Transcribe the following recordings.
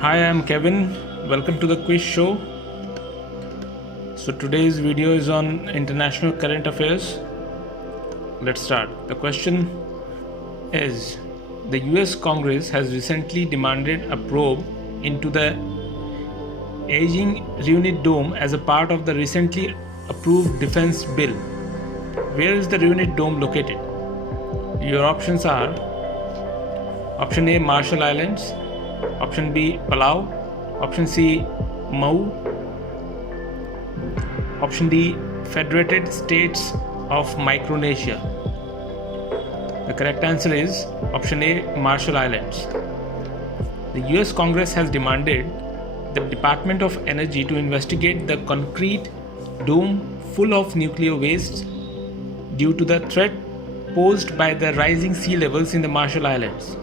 Hi, I'm Kevin. Welcome to the quiz show. So today's video is on international current affairs. Let's start. The question is, the US Congress has recently demanded a probe into the aging Reunit Dome as a part of the recently approved defense bill. Where is the Reunit Dome located? Your options are option A, Marshall Islands, option B, Palau, option C, Mau, option D, Federated States of Micronesia. The correct answer is option A, Marshall Islands. The US Congress has demanded the Department of Energy to investigate the concrete dome full of nuclear waste due to the threat posed by the rising sea levels in the Marshall Islands.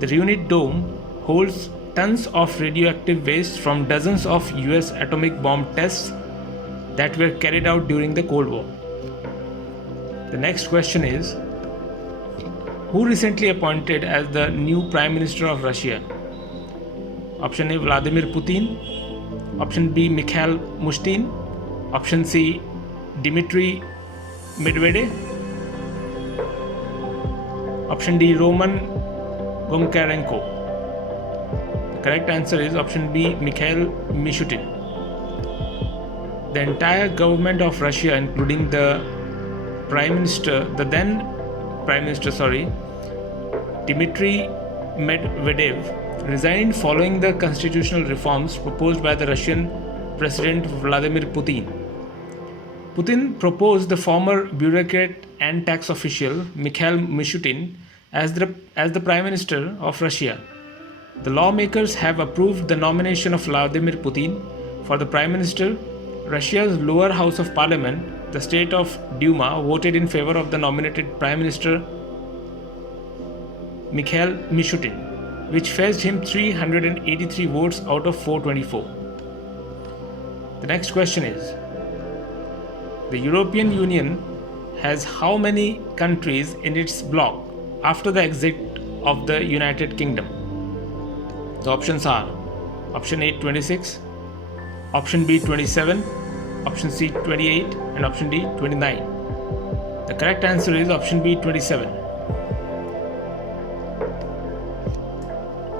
The Reunit Dome holds tons of radioactive waste from dozens of US atomic bomb tests that were carried out during the Cold War. The next question is, who recently appointed as the new Prime Minister of Russia? Option A, Vladimir Putin, option B, Mikhail Mushtin, option C, Dmitry Medvedev, option D, Roman Gomkarenko. The correct answer is option B, Mikhail Mishutin. The entire government of Russia, including the then Prime Minister, Dmitry Medvedev, resigned following the constitutional reforms proposed by the Russian President Vladimir Putin. Putin proposed the former bureaucrat and tax official Mikhail Mishutin as the Prime Minister of Russia. The lawmakers have approved the nomination of Vladimir Putin for the Prime Minister. Russia's lower house of parliament, the State of Duma, voted in favor of the nominated Prime Minister Mikhail Mishutin, which fetched him 383 votes out of 424. The next question is, the European Union has how many countries in its bloc after the exit of the United Kingdom? The options are option A, 26, option B, 27, option C, 28, and option D, 29. The correct answer is option B, 27.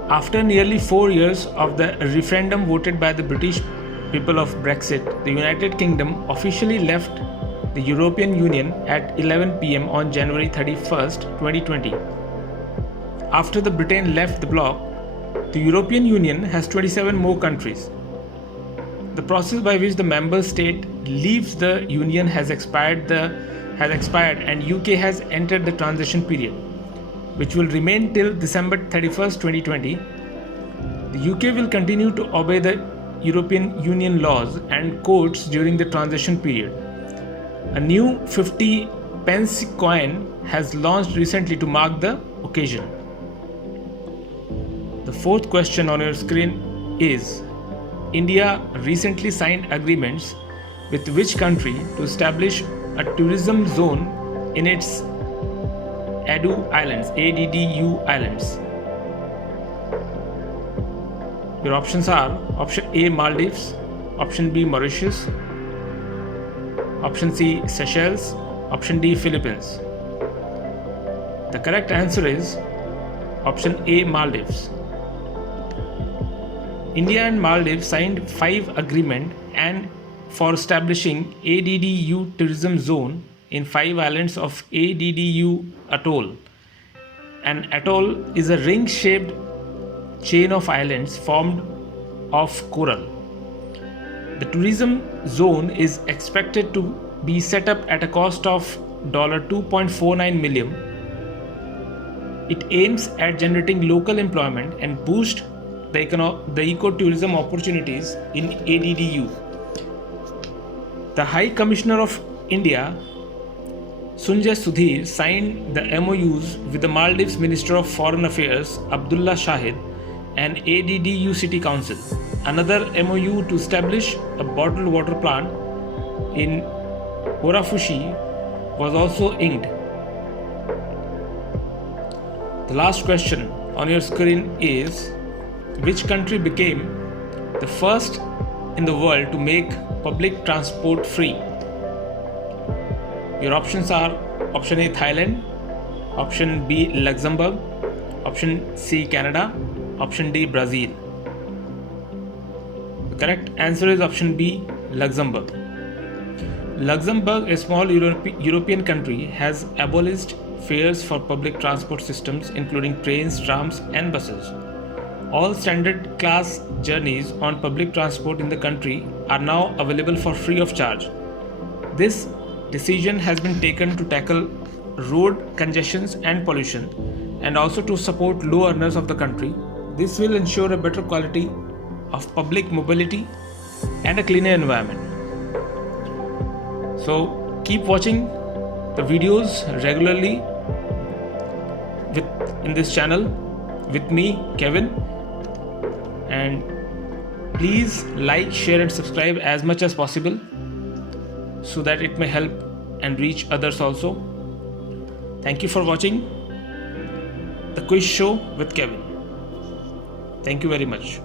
After nearly 4 years of the referendum voted by the British people of Brexit, the United Kingdom officially left the European Union at 11 p.m. on January 31st, 2020. After the Britain left the bloc, the European Union has 27 more countries. The process by which the member state leaves the Union has expired and UK has entered the transition period, which will remain till December 31st, 2020. The UK will continue to obey the European Union laws and codes during the transition period. A new 50 pence coin has launched recently to mark the occasion. The fourth question on your screen is, India recently signed agreements with which country to establish a tourism zone in its ADDU Islands? Your options are option A, Maldives, option B, Mauritius, option C, Seychelles, option D, Philippines. The correct answer is option A, Maldives. India and Maldives signed 5 agreements and for establishing ADDU tourism zone in 5 islands of ADDU Atoll. An atoll is a ring-shaped chain of islands formed of coral. The tourism zone is expected to be set up at a cost of $2.49 million. It aims at generating local employment and boost the ecotourism opportunities in ADDU. The High Commissioner of India, Sanjay Sudhir, signed the MOUs with the Maldives Minister of Foreign Affairs, Abdullah Shahid, and ADDU City Council. Another MOU to establish a bottled water plant in Horafushi was also inked. The last question on your screen is, which country became the first in the world to make public transport free? Your options are option A Thailand, option B Luxembourg, option C Canada, option D Brazil. The correct answer is option B Luxembourg. Luxembourg, a small European country, has abolished fares for public transport systems including trains, trams and buses. All standard class journeys on public transport in the country are now available for free of charge. This decision has been taken to tackle road congestions and pollution, and also to support low earners of the country. This will ensure a better quality of public mobility and a cleaner environment. So keep watching the videos regularly in this channel with me, Kevin, and please like, share and subscribe as much as possible so that it may help and reach others also. Thank you for watching the quiz show with Kevin. Thank you very much.